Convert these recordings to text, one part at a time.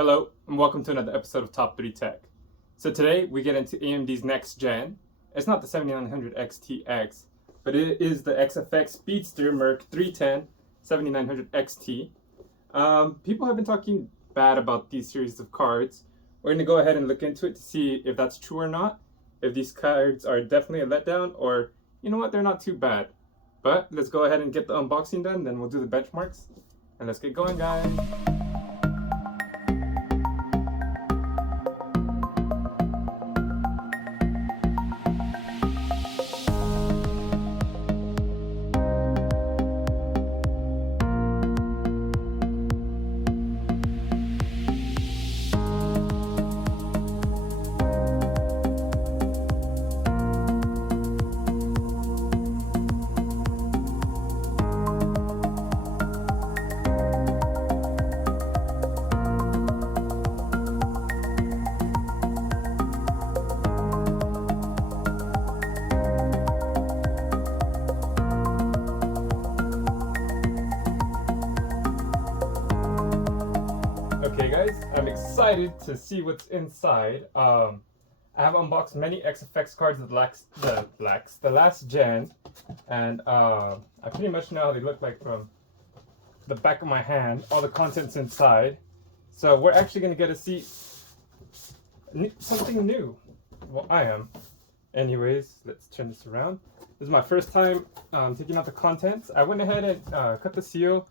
Hello, and welcome to another episode of Top3Tech. So today we get into AMD's next gen. It's not the 7900 XTX, but it is the XFX Speedster Merc 310 7900 XT. People have been talking bad about these series of cards. We're going to go ahead and look into it to see if that's true or not, if these cards are definitely a letdown, or you know what, they're not too bad. But let's go ahead and get the unboxing done, then we'll do the benchmarks, and let's get going, guys. Okay guys, I'm excited to see what's inside. I have unboxed many XFX cards the last gen, and I pretty much know how they look like from the back of my hand, all the contents inside. So we're actually going to get to see something new. Well, I am. Anyways, let's turn this around. This is my first time taking out the contents. I went ahead and cut the seal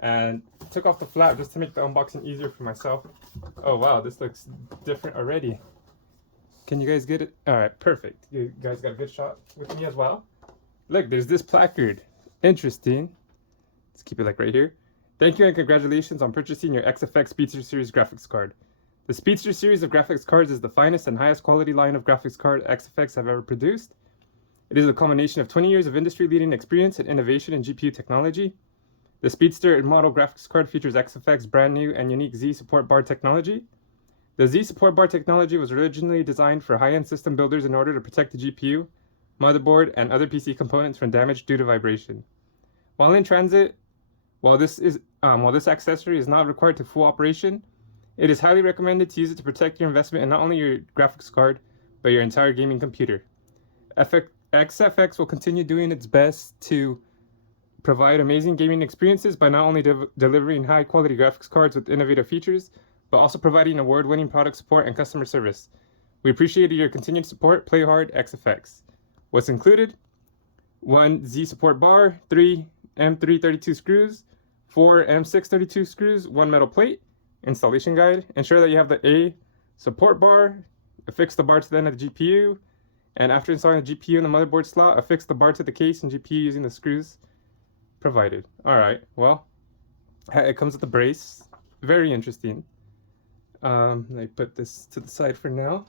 and took off the flap just to make the unboxing easier for myself. Oh wow, this looks different already. Can you guys get it? All right, perfect. You guys got a good shot with me as well. Look, there's this placard. Interesting. Let's keep it like right here. Thank you and congratulations on purchasing your XFX Speedster Series graphics card. The Speedster series of graphics cards is the finest and highest quality line of graphics card XFX have ever produced. It is a combination of 20 years of industry-leading experience and innovation in GPU technology. The Speedster model graphics card features XFX brand new and unique Z support bar technology. The Z support bar technology was originally designed for high-end system builders in order to protect the GPU, motherboard, and other PC components from damage due to vibration. While in transit, while this accessory is not required to full operation, it is highly recommended to use it to protect your investment in not only your graphics card, but your entire gaming computer. XFX will continue doing its best to provide amazing gaming experiences by not only delivering high-quality graphics cards with innovative features, but also providing award-winning product support and customer service. We appreciate your continued support. Play hard, XFX. What's included? 1 Z support bar, 3 M332 screws, 4 M632 screws, 1 metal plate, installation guide. Ensure that you have the A support bar, affix the bar to the end of the GPU, and after installing the GPU in the motherboard slot, affix the bar to the case and GPU using the screws provided. All right, well, it comes with a brace. Very interesting. Let me put this to the side for now.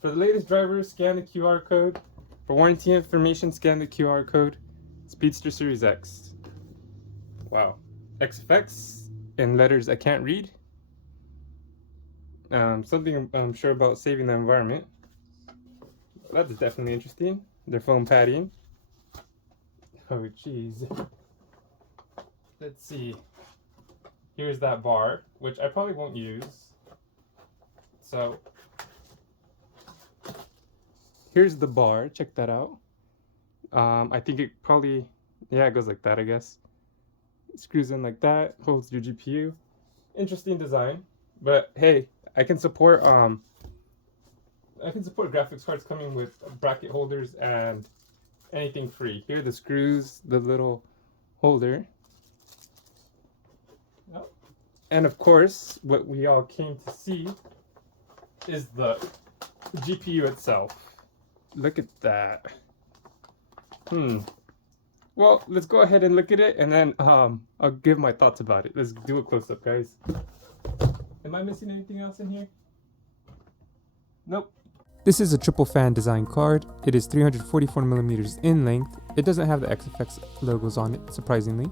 For the latest drivers, scan the QR code. For warranty information, scan the QR code. Speedster Series X. Wow. XFX in letters I can't read. Something I'm sure about saving the environment. That's definitely interesting. Their foam padding. Oh jeez. Let's see. Here's that bar, which I probably won't use. So here's the bar. Check that out. I think it probably, yeah, it goes like that, I guess. It screws in like that, holds your GPU. Interesting design, but hey, I can support graphics cards coming with bracket holders and anything free. Here are the screws, the little holder. Oh. And of course, what we all came to see is the GPU itself. Look at that. Well, let's go ahead and look at it, and then I'll give my thoughts about it. Let's do a close-up, guys. Am I missing anything else in here? Nope. This is a triple fan design card. It is 344mm in length. It doesn't have the XFX logos on it, surprisingly.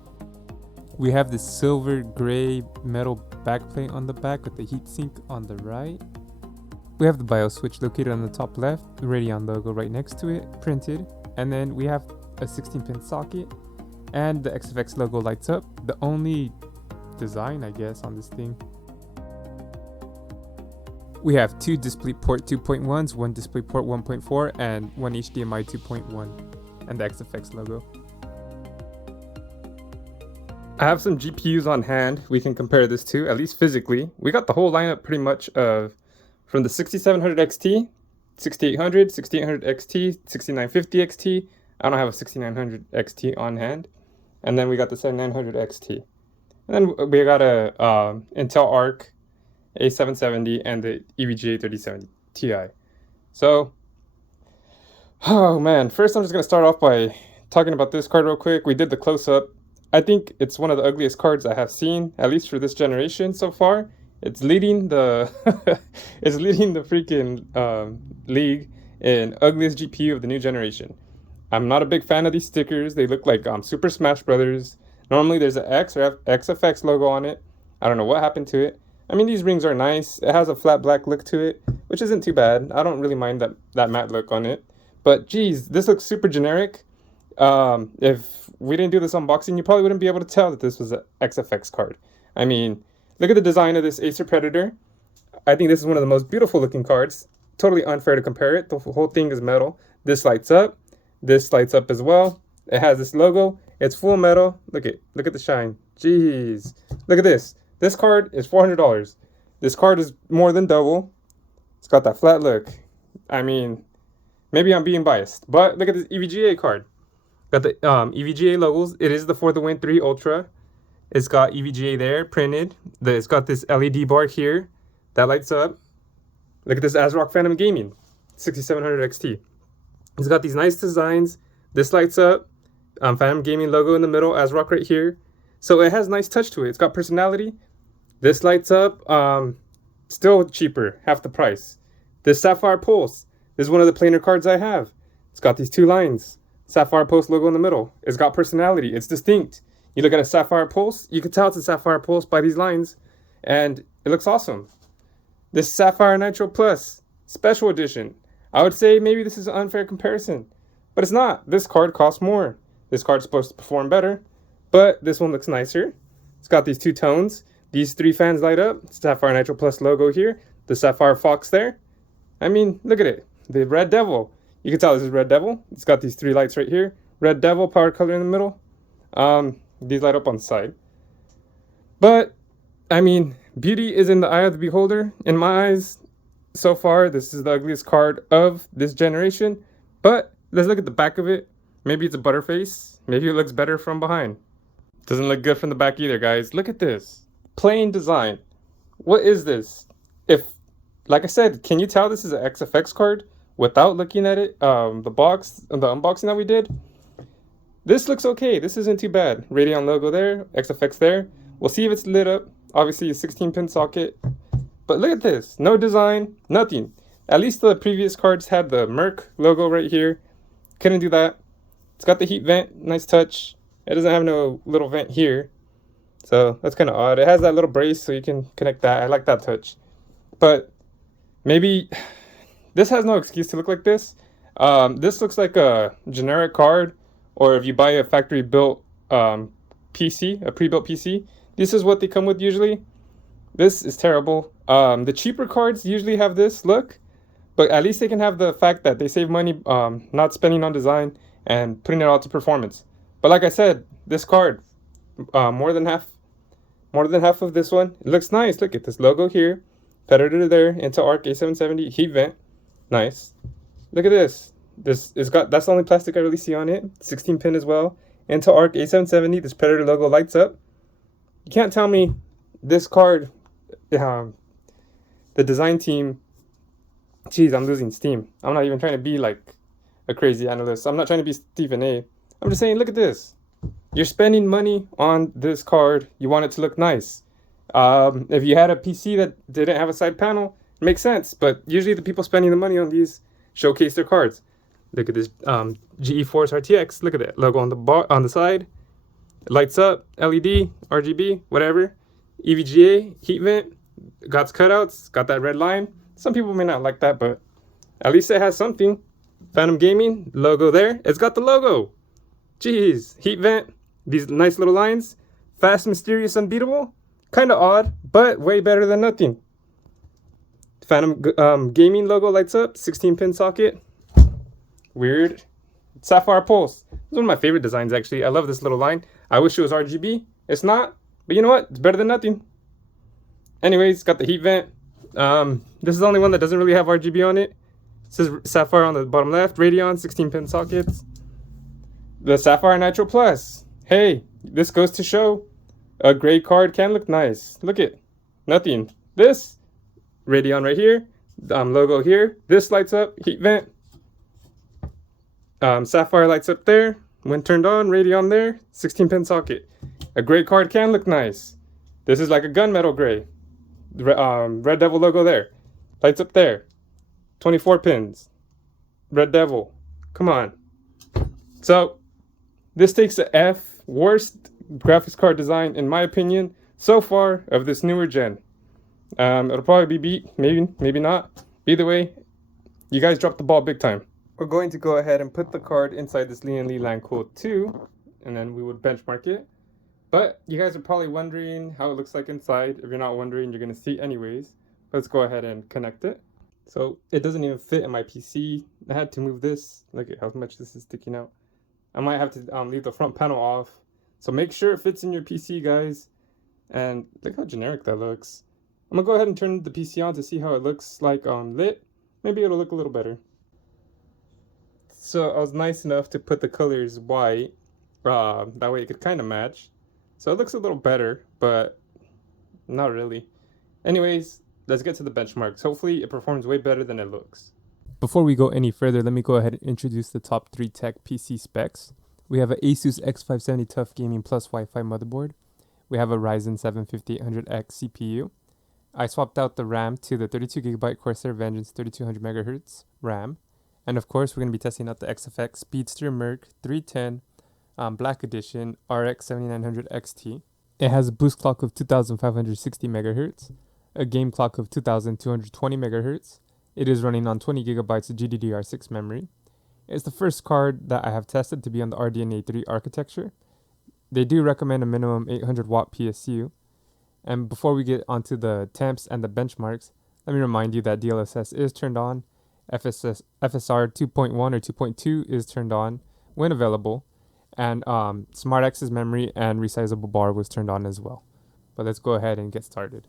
We have this silver gray metal backplate on the back with the heatsink on the right. We have the BIOS switch located on the top left, the Radeon logo right next to it, printed. And then we have a 16-pin socket, and the XFX logo lights up. The only design, I guess, on this thing. We have two Displayport 2.1s, one Displayport 1.4, and one HDMI 2.1, and the XFX logo. I have some GPUs on hand we can compare this to, at least physically. We got the whole lineup pretty much of from the 6700 XT, 6800, 6800 XT, 6950 XT. I don't have a 6900 XT on hand. And then we got the 7900 XT. And then we got a Intel Arc A770 and the EVGA 3070 Ti. So, oh man, first I'm just going to start off by talking about this card real quick. We did the close-up. I think it's one of the ugliest cards I have seen, at least for this generation so far. It's leading the it's leading the freaking league in ugliest GPU of the new generation. I'm not a big fan of these stickers. They look like Super Smash Brothers. Normally there's an X or XFX logo on it. I don't know what happened to it. I mean, these rings are nice. It has a flat black look to it, which isn't too bad. I don't really mind that matte look on it. But geez, this looks super generic. If we didn't do this unboxing, you probably wouldn't be able to tell that this was an XFX card. I mean, look at the design of this Acer Predator. I think this is one of the most beautiful looking cards. Totally unfair to compare it. The whole thing is metal. This lights up. This lights up as well. It has this logo. It's full metal. Look at the shine. Jeez. Look at this. This card is $400. This card is more than double. It's got that flat look. I mean, maybe I'm being biased, but look at this EVGA card. Got the EVGA logos. It is the For the Win 3 Ultra. It's got EVGA there printed. It's got this LED bar here that lights up. Look at this ASRock Phantom Gaming 6700 XT. It's got these nice designs. This lights up. Phantom Gaming logo in the middle, ASRock right here. So it has nice touch to it. It's got personality. This lights up. Still cheaper, half the price. This Sapphire Pulse. This is one of the planar cards I have. It's got these two lines. Sapphire Pulse logo in the middle. It's got personality. It's distinct. You look at a Sapphire Pulse, you can tell it's a Sapphire Pulse by these lines, and it looks awesome. This Sapphire Nitro Plus Special Edition. I would say maybe this is an unfair comparison, but it's not. This card costs more. This card's supposed to perform better, but this one looks nicer. It's got these two tones. These three fans light up. Sapphire Nitro Plus logo here. The Sapphire Fox there. I mean, look at it. The Red Devil. You can tell this is Red Devil. It's got these three lights right here. Red Devil power color in the middle. These light up on the side. But, I mean, beauty is in the eye of the beholder. In my eyes, so far, this is the ugliest card of this generation. But, let's look at the back of it. Maybe it's a butterface. Maybe it looks better from behind. Doesn't look good from the back either, guys. Look at this. Plain design. What is this? Like I said, can you tell this is an XFX card without looking at it? The unboxing that we did. This looks okay. This isn't too bad. Radeon logo there, XFX there. We'll see if it's lit up. Obviously a 16-pin socket. But look at this. No design, nothing. At least the previous cards had the Merc logo right here. Couldn't do that. It's got the heat vent, nice touch. It doesn't have no little vent here. So that's kind of odd. It has that little brace so you can connect that. I like that touch. But maybe this has no excuse to look like this. This looks like a generic card, or if you buy a factory built PC, a pre-built PC, this is what they come with usually. This is terrible. The cheaper cards usually have this look, but at least they can have the fact that they save money not spending on design and putting it all to performance. But like I said, this card, more than half of this one, it looks nice. Look at this logo here. Predator there, Intel Arc A770 heat vent, nice. Look at this. That's the only plastic I really see on it. 16-pin as well. Intel Arc A770. This Predator logo lights up. You can't tell me this card. The design team. Geez, I'm losing steam. I'm not even trying to be like a crazy analyst. I'm not trying to be Stephen A. I'm just saying, look at this. You're spending money on this card. You want it to look nice. If you had a PC that didn't have a side panel, it makes sense. But usually the people spending the money on these showcase their cards. Look at this GE Force RTX. Look at that logo on the side. It lights up, LED, RGB, whatever. EVGA, heat vent, got cutouts, got that red line. Some people may not like that, but at least it has something. Phantom Gaming, logo there. It's got the logo. Jeez, heat vent, these nice little lines. Fast, mysterious, unbeatable. Kind of odd, but way better than nothing. Phantom gaming logo lights up. 16-pin socket. Weird. Sapphire pulse. This is one of my favorite designs, actually. I love this little line. I wish it was RGB. It's not, but you know what? It's better than nothing. Anyways, got the heat vent. This is the only one that doesn't really have RGB on it. It says Sapphire on the bottom left. Radeon, 16-pin sockets. The Sapphire Nitro Plus. Hey, this goes to show a gray card can look nice. Look at nothing. This Radeon right here. Logo here. This lights up. Heat vent. Sapphire lights up there. When turned on, Radeon there. 16-pin socket. A gray card can look nice. This is like a gunmetal gray. Red Devil logo there. Lights up there. 24 pins. Red Devil. Come on. So, this takes the F, worst graphics card design, in my opinion, so far of this newer gen. It'll probably be beat. Maybe not. Either way, you guys dropped the ball big time. We're going to go ahead and put the card inside this Lian Li Lancool 2, and then we would benchmark it. But you guys are probably wondering how it looks like inside. If you're not wondering, you're going to see anyways. Let's go ahead and connect it. So it doesn't even fit in my PC. I had to move this. Look at how much this is sticking out. I might have to leave the front panel off. So make sure it fits in your PC, guys. And look how generic that looks. I'm going to go ahead and turn the PC on to see how it looks like lit. Maybe it'll look a little better. So I was nice enough to put the colors white. That way it could kind of match. So it looks a little better, but not really. Anyways, let's get to the benchmarks. Hopefully it performs way better than it looks. Before we go any further, let me go ahead and introduce the Top3Tech PC specs. We have an Asus X570 Tough Gaming Plus Wi-Fi motherboard. We have a Ryzen 7 5800X CPU. I swapped out the RAM to the 32GB Corsair Vengeance 3200 MHz RAM. And of course, we're going to be testing out the XFX Speedster Merc 310 Black Edition RX 7900 XT. It has a boost clock of 2560 MHz, a game clock of 2220 MHz. It is running on 20GB of GDDR6 memory. It's the first card that I have tested to be on the RDNA 3 architecture. They do recommend a minimum 800 watt PSU. And before we get onto the temps and the benchmarks, let me remind you that DLSS is turned on. FSR 2.1 or 2.2 is turned on when available. And Smart Access memory and resizable bar was turned on as well. But let's go ahead and get started.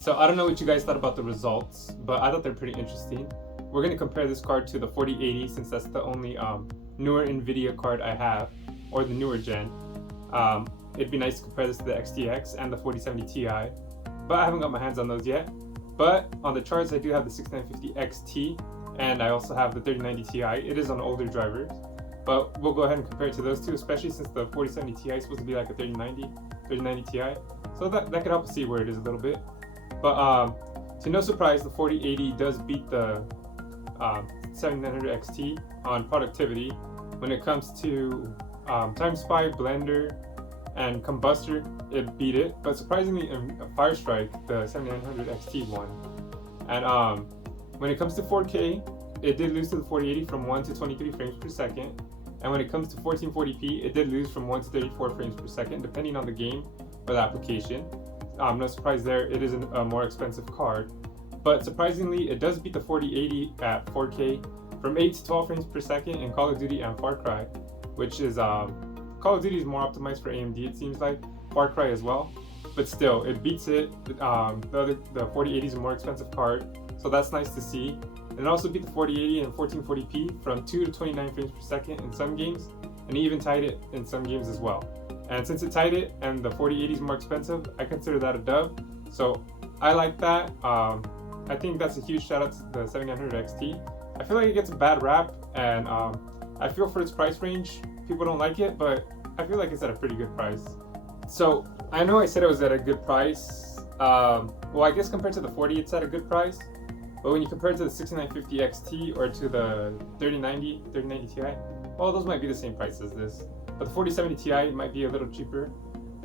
So I don't know what you guys thought about the results, but I thought they're pretty interesting. We're going to compare this card to the 4080 since that's the only newer NVIDIA card I have, or the newer gen. It'd be nice to compare this to the XTX and the 4070 Ti, but I haven't got my hands on those yet. But on the charts, I do have the 6950 XT, and I also have the 3090 Ti. It is on older drivers, but we'll go ahead and compare it to those two, especially since the 4070 Ti is supposed to be like a 3090 Ti. So that could help us see where it is a little bit. But to no surprise, the 4080 does beat the 7900 XT on productivity when it comes to time spy, blender, and combustor. It beat it, but surprisingly in Fire Strike, the 7900 XT won. And when it comes to 4K, it did lose to the 4080 from 1 to 23 frames per second. And when it comes to 1440p, it did lose from 1 to 34 frames per second, depending on the game or the application. No surprise there, it is a more expensive card. But surprisingly, it does beat the 4080 at 4K from 8 to 12 frames per second in Call of Duty and Far Cry, which is, Call of Duty is more optimized for AMD, it seems like, Far Cry as well. But still, it beats it. The 4080 is a more expensive card, so that's nice to see. And it also beat the 4080 in 1440p from 2 to 29 frames per second in some games, and it even tied it in some games as well. And since it tied it and the 4080 is more expensive, I consider that a dub. So I like that. I think that's a huge shout out to the 7900 XT. I feel like it gets a bad rap, and I feel for its price range, people don't like it, but I feel like it's at a pretty good price. So I know I said it was at a good price. Well, I guess compared to the 40, it's at a good price. But when you compare it to the 6950 XT or to the 3090 Ti, well, those might be the same price as this. But the 4070 Ti might be a little cheaper.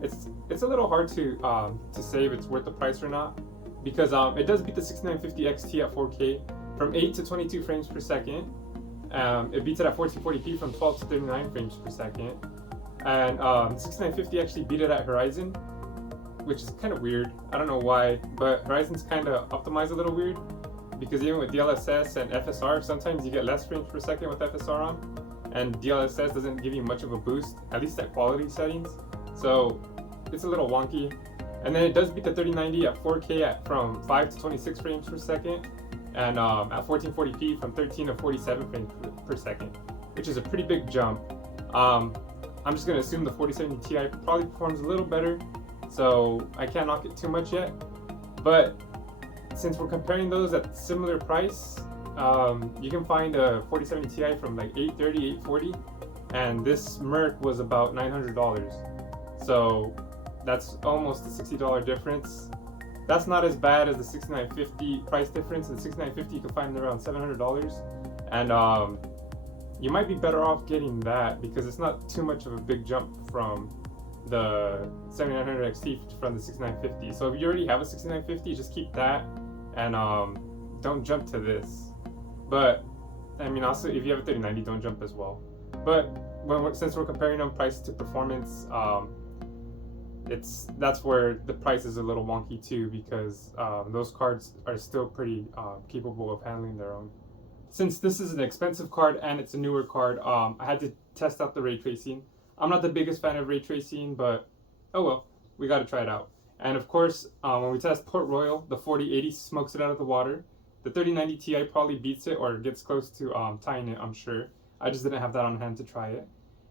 It's a little hard to say if it's worth the price or not, because it does beat the 6950 XT at 4K from 8 to 22 frames per second. It beats it at 1440p from 12 to 39 frames per second. And 6950 actually beat it at Horizon, which is kind of weird. I don't know why, but Horizon's kind of optimized a little weird, because even with DLSS and FSR, sometimes you get less frames per second with FSR on, and DLSS doesn't give you much of a boost, at least at quality settings. So it's a little wonky. And then it does beat the 3090 at 4K from 5 to 26 frames per second, and at 1440p from 13 to 47 frames per second, which is a pretty big jump. I'm just going to assume the 4070 Ti probably performs a little better, so I can't knock it too much yet. But since we're comparing those at similar price, you can find a 4070 Ti from like $830, $840, and this Merc was about $900. So that's almost a $60 difference. That's not as bad as the 6950 price difference. The 6950 you can find around $700, and you might be better off getting that because it's not too much of a big jump from the 7900 XT from the 6950. So if you already have a 6950, just keep that and don't jump to this. But I mean, also if you have a 3090, don't jump as well. But since we're comparing them price to performance, that's where the price is a little wonky too, because those cards are still pretty capable of handling their own. Since this is an expensive card and it's a newer card, I had to test out the ray tracing. I'm not the biggest fan of ray tracing, but oh well, we got to try it out. And of course, when we test Port Royal, the 4080 smokes it out of the water. The 3090 Ti probably beats it or gets close to tying it, I'm sure. I just didn't have that on hand to try it.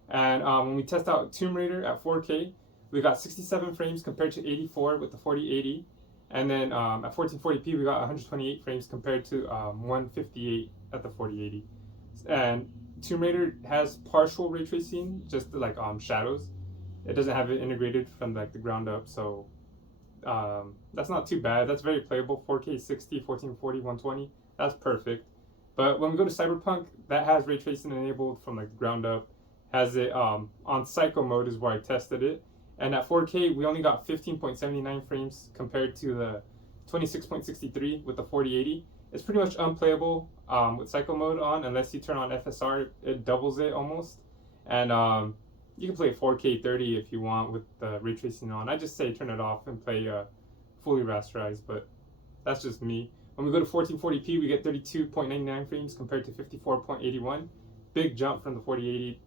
And when we test out Tomb Raider at 4K, we got 67 frames compared to 84 with the 4080. And then at 1440p, we got 128 frames compared to 158 at the 4080. And Tomb Raider has partial ray tracing, just like shadows. It doesn't have it integrated from like the ground up, so that's not too bad. That's very playable. 4K 60, 1440, 120. That's perfect. But when we go to Cyberpunk, that has ray tracing enabled from like the ground up. Has it on Psycho mode is where I tested it. And at 4K, we only got 15.79 frames compared to the 26.63 with the 4080. It's pretty much unplayable with Psycho mode on, unless you turn on FSR. It doubles it almost. And you can play 4K 30 if you want with the ray tracing on. I just say turn it off and play fully rasterized, but that's just me. When we go to 1440p, we get 32.99 frames compared to 54.81. Big jump from the 4080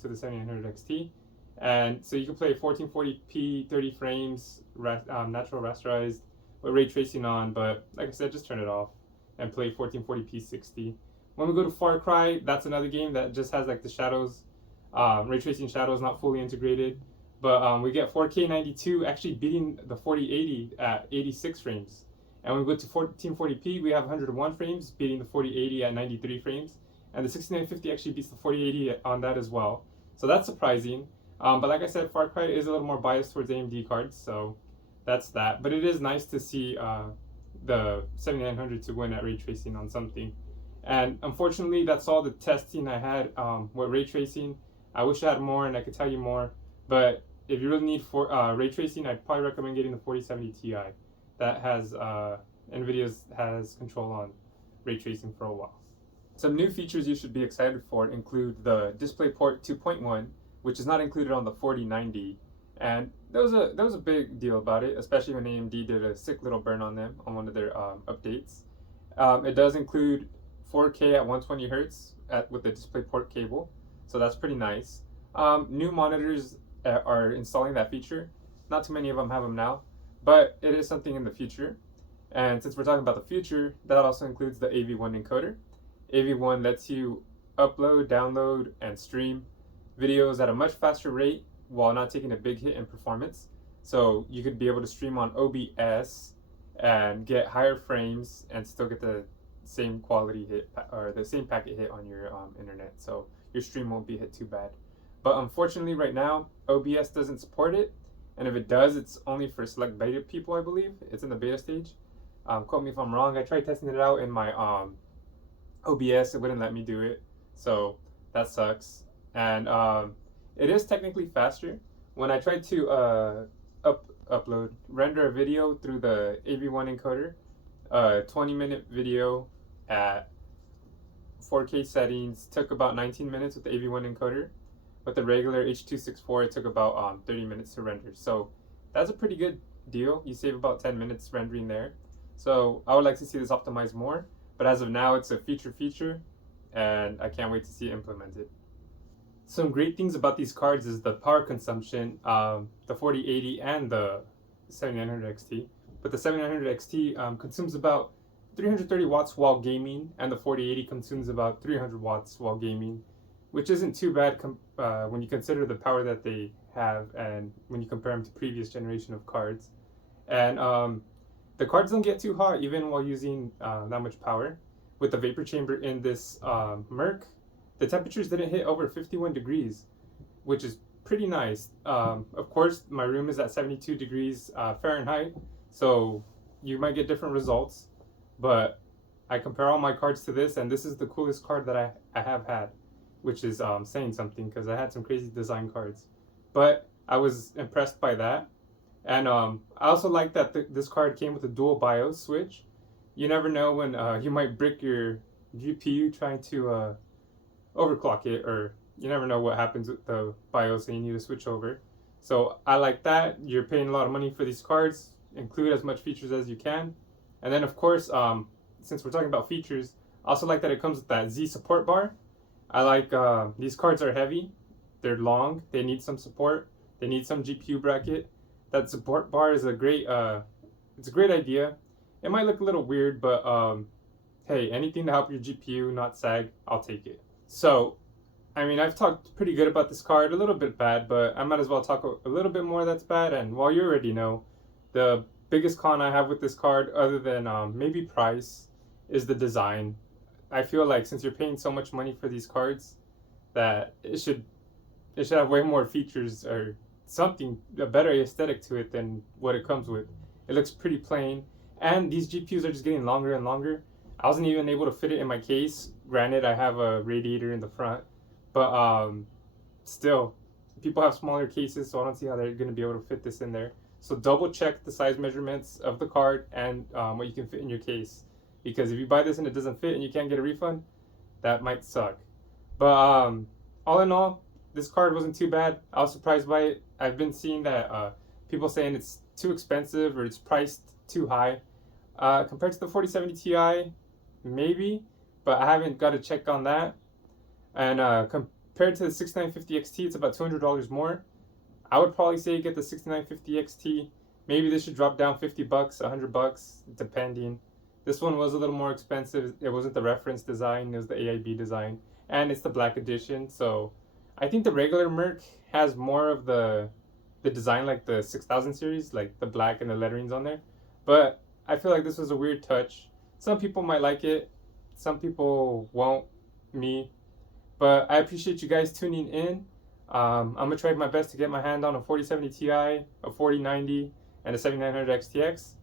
to the 7900 XT. And so you can play 1440p, 30 frames, natural rasterized, with ray tracing on, but like I said, just turn it off and play 1440p 60. When we go to Far Cry, that's another game that just has like the shadows, ray tracing shadows not fully integrated, but we get 4K 92 actually beating the 4080 at 86 frames. And when we go to 1440p, we have 101 frames beating the 4080 at 93 frames. And the 6950 actually beats the 4080 on that as well. So that's surprising. But like I said, Far Cry is a little more biased towards AMD cards, so that's that. But it is nice to see the 7900 to win at ray tracing on something. And unfortunately, that's all the testing I had with ray tracing. I wish I had more and I could tell you more. But if you really need ray tracing, I'd probably recommend getting the 4070 Ti. That has NVIDIA has control on ray tracing for a while. Some new features you should be excited for include the Displayport 2.1, which is not included on the 4090, and there was a big deal about it, especially when AMD did a sick little burn on them on one of their updates. It does include 4K at 120 Hz with the Displayport cable, so that's pretty nice. New monitors are installing that feature. Not too many of them have them now, but it is something in the future. And since we're talking about the future, that also includes the Av1 encoder. Av1 lets you upload, download, and stream videos at a much faster rate while not taking a big hit in performance. So you could be able to stream on OBS and get higher frames and still get the same quality hit or the same packet hit on your internet. So your stream won't be hit too bad. But unfortunately right now, OBS doesn't support it. And if it does, it's only for select beta people, I believe. It's in the beta stage. Quote me if I'm wrong. I tried testing it out in my OBS, it wouldn't let me do it, so that sucks. And it is technically faster. When I tried to render a video through the Av1 encoder, 20-minute video at 4K settings took about 19 minutes with the Av1 encoder. With the regular H.264, it took about 30 minutes to render. So that's a pretty good deal. You save about 10 minutes rendering there. So I would like to see this optimized more. But as of now, it's a feature, and I can't wait to see it implemented. Some great things about these cards is the power consumption, the 4080 and the 7900 XT. But the 7900 XT consumes about 330 watts while gaming, and the 4080 consumes about 300 watts while gaming, which isn't too bad when you consider the power that they have and when you compare them to previous generation of cards. And the cards don't get too hot even while using that much power. With the vapor chamber in this Merc, the temperatures didn't hit over 51 degrees, which is pretty nice. Of course, my room is at 72 degrees Fahrenheit, so you might get different results, but I compare all my cards to this, and this is the coolest card that I have had, which is saying something because I had some crazy design cards. But I was impressed by that. And I also like that this card came with a dual BIOS switch. You never know when you might brick your GPU trying to overclock it, or you never know what happens with the BIOS and you need to switch over. So I like that. You're paying a lot of money for these cards. Include as much features as you can. And then of course, since we're talking about features, I also like that it comes with that Z support bar. I like these cards are heavy. They're long. They need some support. They need some GPU bracket. That support bar is a great it's a great idea. It might look a little weird, but hey, anything to help your GPU not sag, I'll take it. So, I mean, I've talked pretty good about this card, a little bit bad, but I might as well talk a little bit more that's bad. And well, you already know, the biggest con I have with this card, other than maybe price, is the design. I feel like since you're paying so much money for these cards, that it should have way more features or something, a better aesthetic to it than what it comes with. It looks pretty plain, and these GPUs are just getting longer and longer. I wasn't even able to fit it in my case. Granted, I have a radiator in the front, but still, people have smaller cases, so I don't see how they're going to be able to fit this in there. So double check the size measurements of the card and what you can fit in your case, because if you buy this and it doesn't fit and you can't get a refund, that might suck. But all in all, this card wasn't too bad. I was surprised by it. I've been seeing that people saying it's too expensive or it's priced too high. Compared to the 4070 Ti, maybe, but I haven't got a check on that. And compared to the 6950 XT, it's about $200 more. I would probably say get the 6950 XT Maybe this should drop down 50 bucks, 100 bucks, depending. This one was a little more expensive. It wasn't the reference design, it was the AIB design. And it's the black edition, so I think the regular Merc has more of the design like the 6000 series, like the black and the letterings on there. But I feel like this was a weird touch. Some people might like it, some people won't, me. But I appreciate you guys tuning in. I'm gonna try my best to get my hand on a 4070 Ti, a 4090, and a 7900 XTX.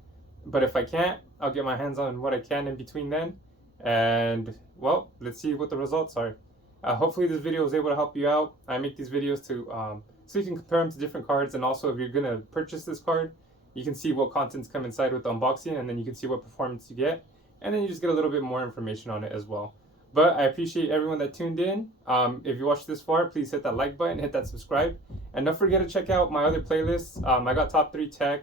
But if I can't, I'll get my hands on what I can in between then. And well, let's see what the results are. Hopefully this video was able to help you out. I make these videos to so you can compare them to different cards, and also if you're gonna purchase this card, you can see what contents come inside with the unboxing, and then you can see what performance you get, and then you just get a little bit more information on it as well. But I appreciate everyone that tuned in. If you watched this far, please hit that like button, hit that subscribe, and don't forget to check out my other playlists. I got Top3Tech,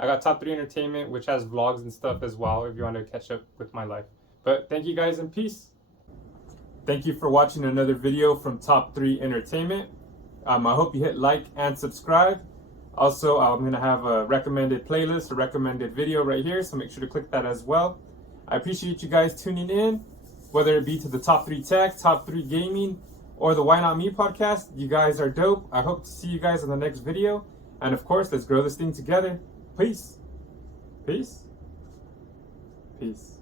I got Top3 Entertainment, which has vlogs and stuff as well if you want to catch up with my life. But thank you guys and peace. Thank you for watching another video from Top3 Entertainment. I hope you hit like and subscribe. Also, I'm going to have a recommended playlist, a recommended video right here, so make sure to click that as well. I appreciate you guys tuning in, whether it be to the Top3Tech, Top3 Gaming, or the Why Not Me podcast. You guys are dope. I hope to see you guys in the next video. And of course, let's grow this thing together. Peace. Peace. Peace.